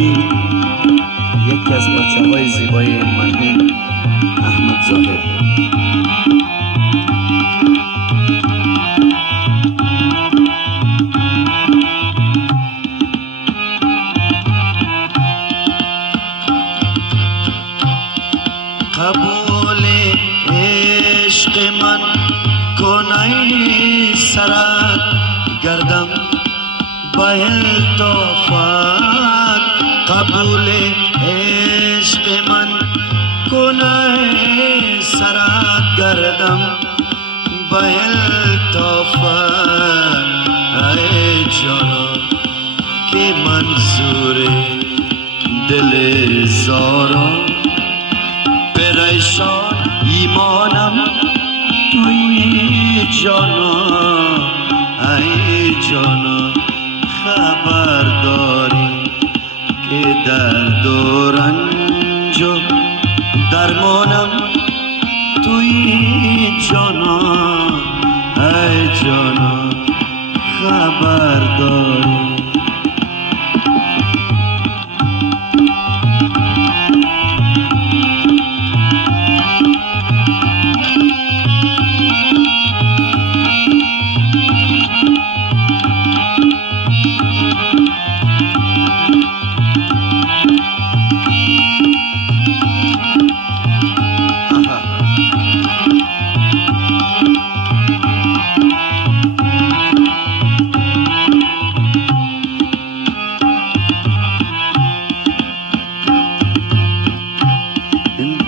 یکی از بچه‌های زیبای مرحوم احمد زاهد. قبول عشق من کنی سرت گردم با التفات. قبول عشق من کنی سرت گردم با التفات. ای جانا که منظور دل زارا پریشان ایمانم توی جانا. ای جانا خبر داری که درد و رنج و درمانم توی جانا. ای جانا خبر داری.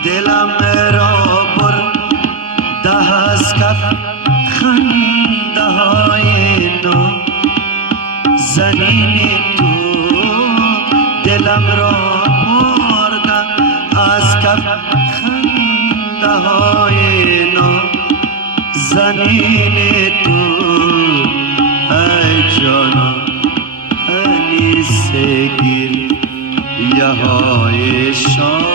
دلم را برده از کف خنده های نو زنین تو. دلم را برده از کف خنده های نو زنین تو. ای جانا انیسه گیر یه های شام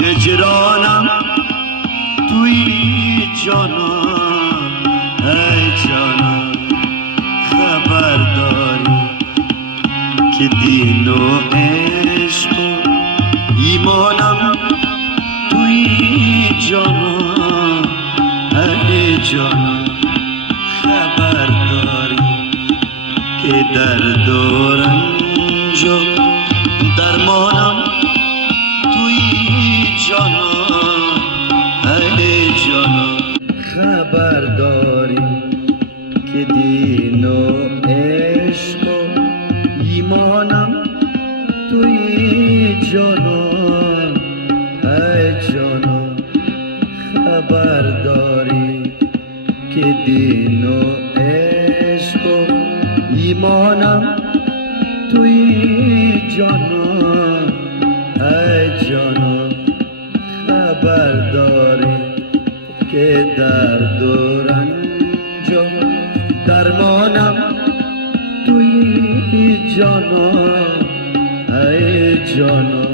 هجرانم توی جانا. ای جانا خبر داری که دین و عشق و ایمانم توی جانا. ای جانا خبر داری که درد و رنج و درمانم توی جانا. ای جانا خبر داری که دین و عشق و ایمانم توی جانا. ای جانا خبر داری که دین و عشق و ایمانم توی جانا. ای جانا خبر داری که درد و رنج و درمانم توی جانا. ای جانا